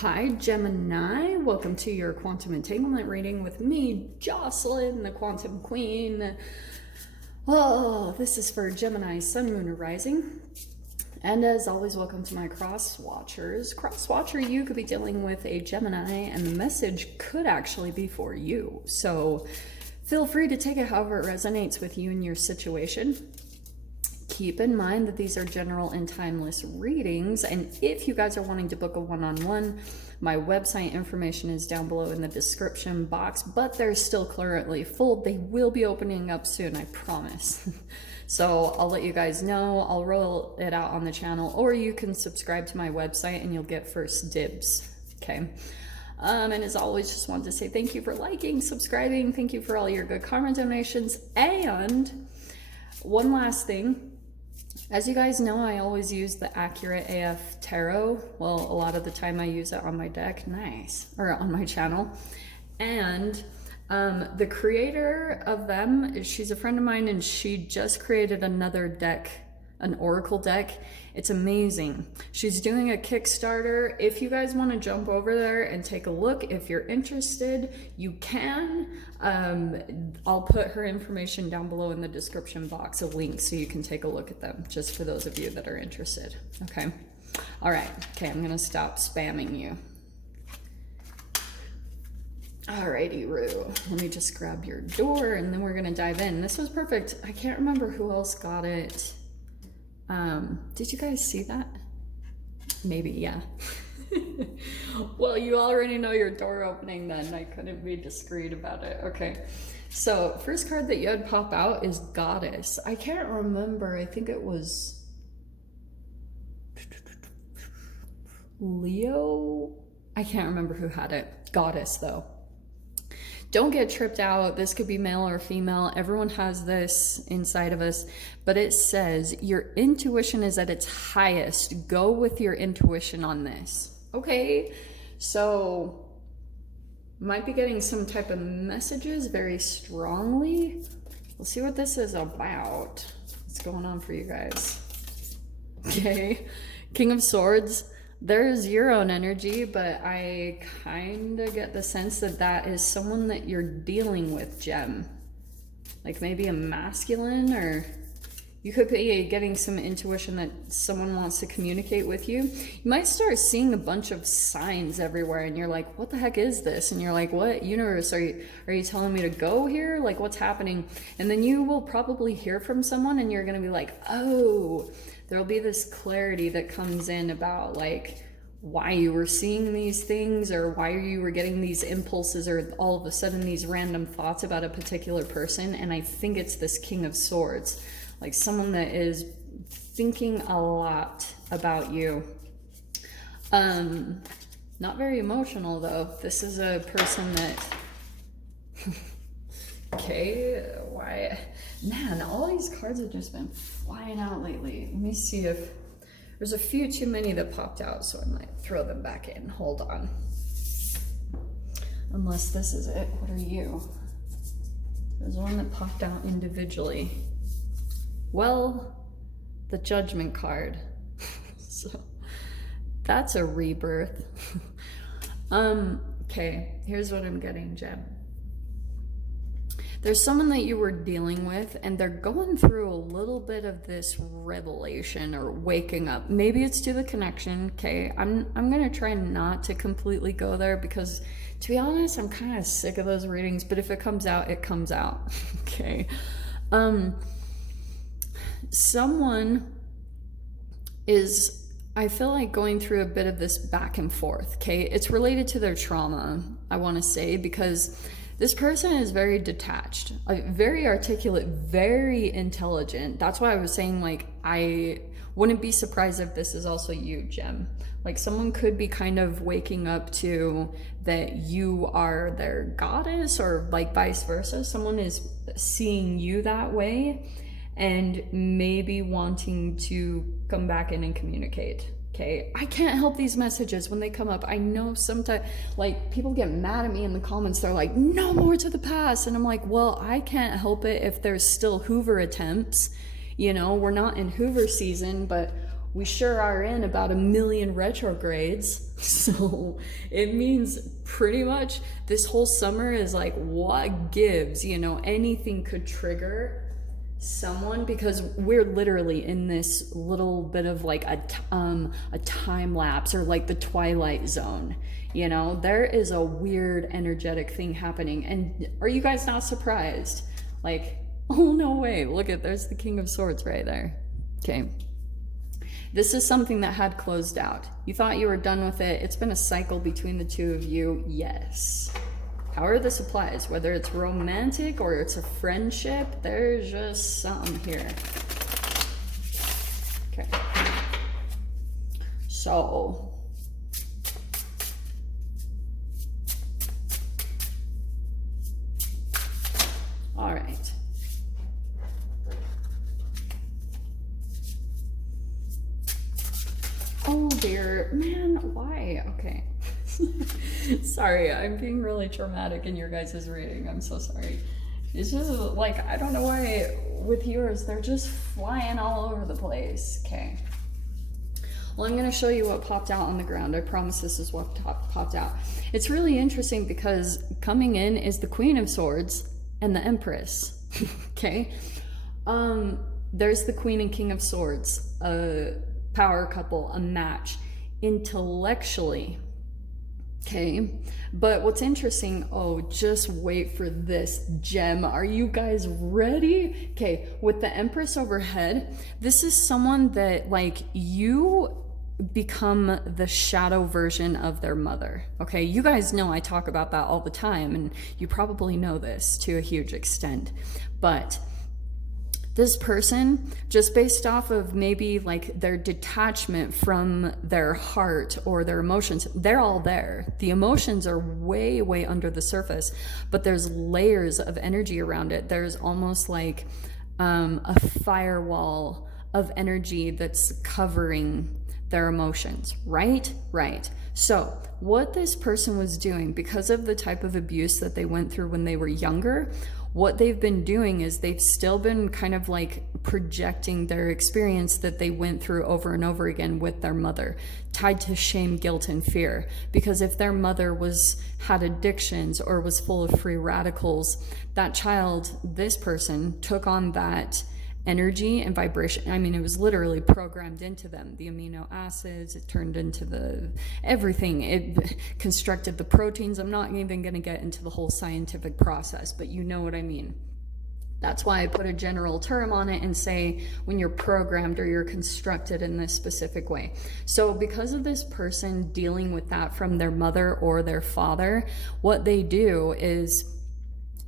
Hi Gemini, welcome to your quantum entanglement reading with me, Jocelyn, the quantum queen. Oh, this is for Gemini, Sun, Moon, or Rising. And as always, welcome to my cross watchers. Cross watcher, you could be dealing with a Gemini and the message could actually be for you. So feel free to take it however it resonates with you and your situation. Keep in mind that these are general and timeless readings, and if you guys are wanting to book a one-on-one, my website information is down below in the description box, but they're still currently full. They will be opening up soon, I promise. So I'll let you guys know. I'll roll it out on the channel, or you can subscribe to my website and you'll get first dibs, okay? And as always, just wanted to say thank you for liking, subscribing, thank you for all your good karma donations, and one last thing. As you guys know, I always use the Accurate AF Tarot. Well, a lot of the time I use it on my deck. Nice. Or on my channel. And the creator of them, she's a friend of mine, and she just created another deck, an oracle deck. It's amazing. She's doing a Kickstarter. If you guys want to jump over there and take a look, if you're interested, you can. I'll put her information down below in the description box, a link so you can take a look at them, just for those of you that are interested. Okay. All right. Okay. I'm going to stop spamming you. Alrighty, Roo. Let me just grab your door and then we're going to dive in. This was perfect. I can't remember who else got it. Did you guys see that? Maybe, yeah. Well, you already know your door opening then. I couldn't be discreet about it. Okay. So, first card that you had pop out is Goddess. I can't remember. I think it was Leo. I can't remember who had it. Goddess, though. Don't get tripped out. This could be male or female. Everyone has this inside of us, but it says your intuition is at its highest. Go with your intuition on this. Okay, so might be getting some type of messages very strongly. We'll see what this is about. What's going on for you guys? Okay, King of Swords. There's your own energy, but I kind of get the sense that that is someone that you're dealing with, Gem. Like maybe a masculine, or you could be getting some intuition that someone wants to communicate with you. You might start seeing a bunch of signs everywhere and you're like, what the heck is this? And you're like, what universe are you telling me to go here? Like, what's happening? And then you will probably hear from someone and you're going to be like, oh, there'll be this clarity that comes in about like why you were seeing these things, or why you were getting these impulses, or all of a sudden these random thoughts about a particular person. And I think it's this King of Swords, like someone that is thinking a lot about you. Not very emotional though. This is a person that okay, why? Man, all these cards have just been flying out lately. Let me see if there's a few too many that popped out, so I might throw them back in. Hold on. Unless this is it. What are you? There's one that popped out individually. Well, the Judgment card. So that's a rebirth. Okay, here's what I'm getting, Jeb. There's someone that you were dealing with and they're going through a little bit of this revelation or waking up. Maybe it's to the connection, okay? I'm gonna try not to completely go there because, to be honest, I'm kind of sick of those readings, but if it comes out, it comes out, okay? Someone is, I feel like, going through a bit of this back and forth, okay? It's related to their trauma, I wanna say, because this person is very detached, very articulate, very intelligent. That's why I was saying, like, I wouldn't be surprised if this is also you, Gem. Like, someone could be kind of waking up to that you are their goddess, or like vice versa. Someone is seeing you that way and maybe wanting to come back in and communicate. Okay, I can't help these messages when they come up. I know sometimes, like, people get mad at me in the comments. They're like, no more to the past. And I'm like, well, I can't help it if there's still Hoover attempts. You know, we're not in Hoover season, but we sure are in about 1 million retrogrades. So it means pretty much this whole summer is like, what gives? You know, anything could trigger someone, because we're literally in this little bit of like a time lapse, or like the twilight zone. You know, there is a weird energetic thing happening. And are you guys not surprised? Like, oh no way, look at, there's the King of Swords right there. Okay, this is something that had closed out. You thought you were done with it. It's been a cycle between the two of you. Yes. However this applies, whether it's romantic or it's a friendship, there's just something here. Okay. So, all right. Oh dear, man, why? Okay. Sorry, I'm being really traumatic in your guys' reading. I'm so sorry. It's just like, I don't know why with yours, they're just flying all over the place. Okay. Well, I'm going to show you what popped out on the ground. I promise this is what popped out. It's really interesting because coming in is the Queen of Swords and the Empress. Okay. There's the Queen and King of Swords, a power couple, a match intellectually. Okay, but what's interesting, oh, just wait for this gem. Are you guys ready? Okay, with the Empress overhead, this is someone that, like, you become the shadow version of their mother. Okay, you guys know I talk about that all the time, and you probably know this to a huge extent. But this person, just based off of maybe like their detachment from their heart or their emotions, they're all there. The emotions are way, way under the surface, but there's layers of energy around it. There's almost like a firewall of energy that's covering their emotions, right? Right. So what this person was doing, because of the type of abuse that they went through when they were younger, what they've been doing is they've still been kind of like projecting their experience that they went through over and over again with their mother, tied to shame, guilt, and fear. Because if their mother had addictions or was full of free radicals, that child, this person, took on that energy and vibration. I mean, it was literally programmed into them. The amino acids, it turned into everything. It constructed the proteins. I'm not even going to get into the whole scientific process, but you know what I mean. That's why I put a general term on it and say when you're programmed or you're constructed in this specific way. So because of this person dealing with that from their mother or their father, what they do is,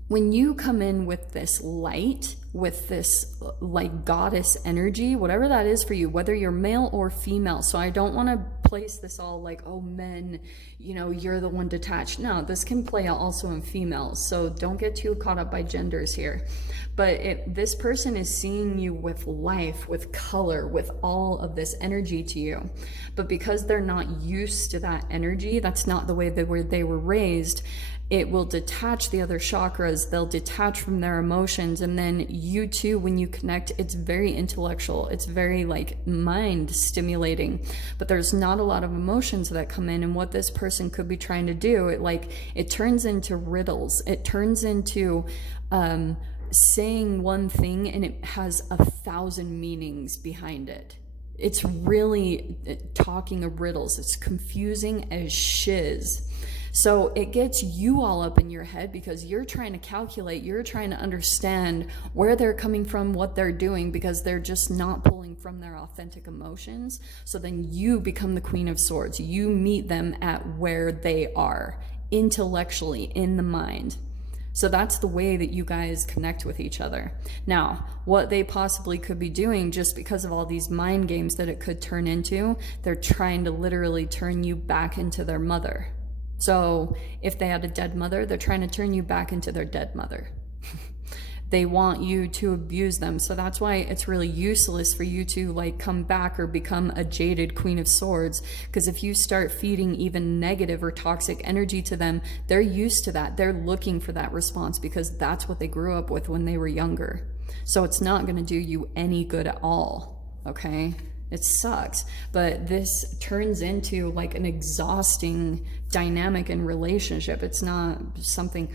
when you come in with this light, with this like goddess energy, whatever that is for you, whether you're male or female. So I don't want to place this all like, oh, men, you know, you're the one detached. No, this can play out also in females. So don't get too caught up by genders here. But this person is seeing you with life, with color, with all of this energy to you. But because they're not used to that energy, that's not the way they were raised, it will detach the other chakras. They'll detach from their emotions. And then you too, when you connect, it's very intellectual. It's very like mind stimulating, but there's not a lot of emotions that come in. And what this person could be trying to do, it turns into riddles. It turns into, saying one thing and it has 1,000 meanings behind it. It's really talking of riddles. It's confusing as shiz. So it gets you all up in your head because you're trying to calculate, you're trying to understand where they're coming from, what they're doing, because they're just not pulling from their authentic emotions. So then you become the Queen of Swords. You meet them at where they are, intellectually, in the mind. So that's the way that you guys connect with each other. Now, what they possibly could be doing, just because of all these mind games that it could turn into, they're trying to literally turn you back into their mother. So if they had a dead mother, they're trying to turn you back into their dead mother. They want you to abuse them. So that's why it's really useless for you to like come back or become a jaded Queen of Swords. Because if you start feeding even negative or toxic energy to them, they're used to that. They're looking for that response because that's what they grew up with when they were younger. So it's not going to do you any good at all. Okay? It sucks, but this turns into like an exhausting dynamic in relationship. It's not something,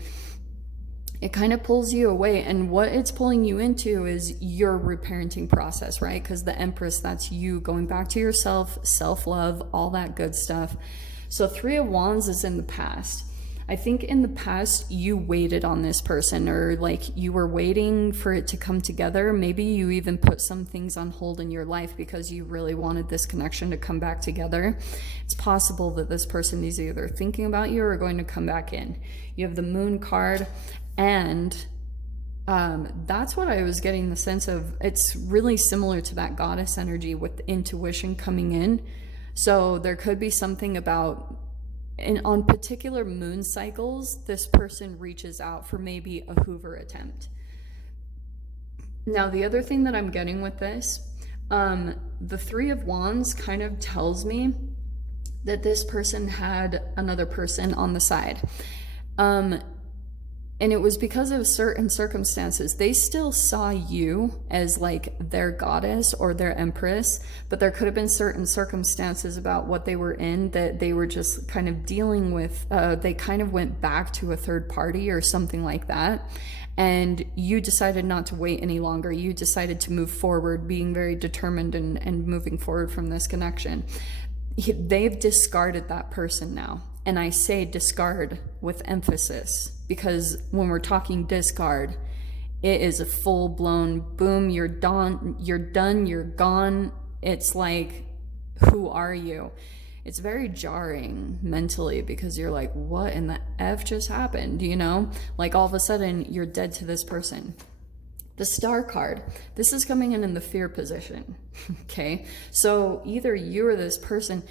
it kind of pulls you away, and what it's pulling you into is your reparenting process, right? Because the Empress, that's you going back to yourself, self-love, all that good stuff. So Three of Wands is in the past. I think in the past you waited on this person, or like you were waiting for it to come together. Maybe you even put some things on hold in your life because you really wanted this connection to come back together. It's possible that this person is either thinking about you or going to come back in. You have the Moon card, and that's what I was getting the sense of. It's really similar to that goddess energy with intuition coming in. So there could be something about, and on particular moon cycles, this person reaches out for maybe a Hoover attempt. Now, the other thing that I'm getting with this, the Three of Wands kind of tells me that this person had another person on the side. And it was because of certain circumstances. They still saw you as like their goddess or their empress, but there could have been certain circumstances about what they were in that they were just kind of dealing with. They kind of went back to a third party or something like that. And you decided not to wait any longer. You decided to move forward, being very determined and moving forward from this connection. They've discarded that person now. And I say discard with emphasis, because when we're talking discard, it is a full-blown boom, you're done, you're gone. It's like, who are you? It's very jarring mentally, because you're like, what in the F just happened? You know, like all of a sudden you're dead to this person. The Star card, this is coming in the fear position. Okay, so either you or this person,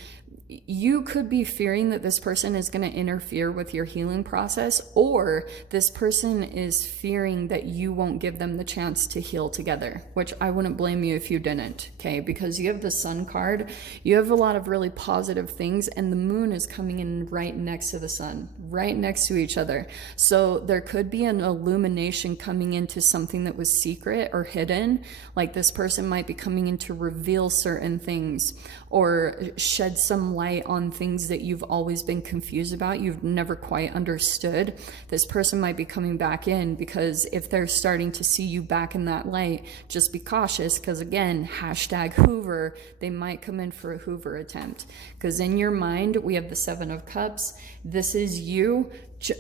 you could be fearing that this person is going to interfere with your healing process, or this person is fearing that you won't give them the chance to heal together, which I wouldn't blame you if you didn't, okay? Because you have the Sun card, you have a lot of really positive things, and the Moon is coming in right next to the Sun, right next to each other. So there could be an illumination coming into something that was secret or hidden, like this person might be coming in to reveal certain things or shed some light on things that you've always been confused about, you've never quite understood. This person might be coming back in, because if they're starting to see you back in that light, just be cautious, because again, hashtag Hoover, they might come in for a Hoover attempt. Because in your mind, we have the Seven of Cups. This is you,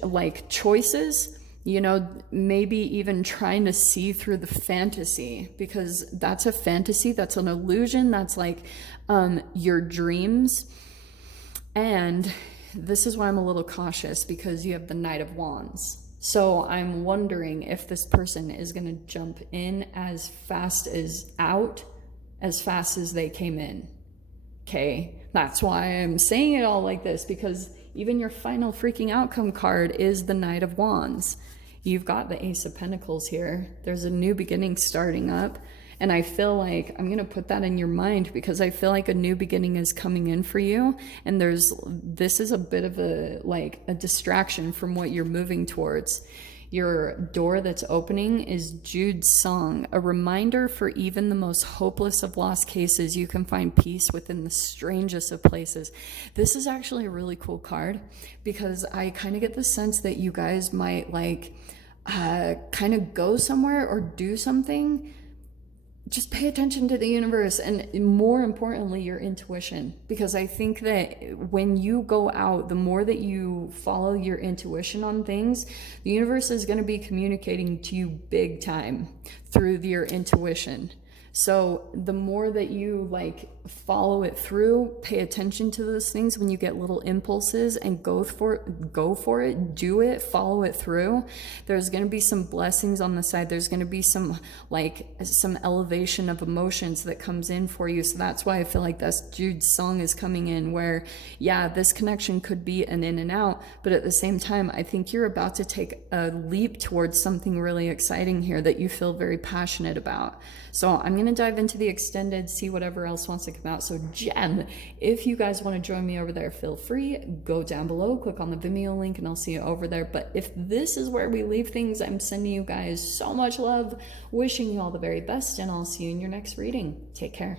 like choices, you know, maybe even trying to see through the fantasy, because that's a fantasy, that's an illusion, that's like your dreams. And this is why I'm a little cautious, because you have the Knight of Wands. So I'm wondering if this person is going to jump in as fast as out, as fast as they came in. Okay, that's why I'm saying it all like this, because even your final freaking outcome card is the Knight of Wands. You've got the Ace of Pentacles here. There's a new beginning starting up. And I feel like I'm going to put that in your mind, because I feel like a new beginning is coming in for you. And this is a bit of a distraction from what you're moving towards. Your door that's opening is Jude's song, a reminder for even the most hopeless of lost cases, you can find peace within the strangest of places. This is actually a really cool card, because I kind of get the sense that you guys might like kind of go somewhere or do something. Just pay attention to the universe, and more importantly, your intuition. Because I think that when you go out, the more that you follow your intuition on things, the universe is going to be communicating to you big time through your intuition. So the more that you like follow it through, pay attention to those things when you get little impulses, and go for it, do it, follow it through. There's going to be some blessings on the side. There's going to be some elevation of emotions that comes in for you. So that's why I feel like that's Jude's song is coming in, where yeah, this connection could be an in and out, but at the same time, I think you're about to take a leap towards something really exciting here that you feel very passionate about. So I'm going to dive into the extended, see whatever else wants to come out. So Jen, if you guys want to join me over there, feel free, go down below, click on the Vimeo link, and I'll see you over there. But if this is where we leave things, I'm sending you guys so much love, wishing you all the very best, and I'll see you in your next reading. Take care.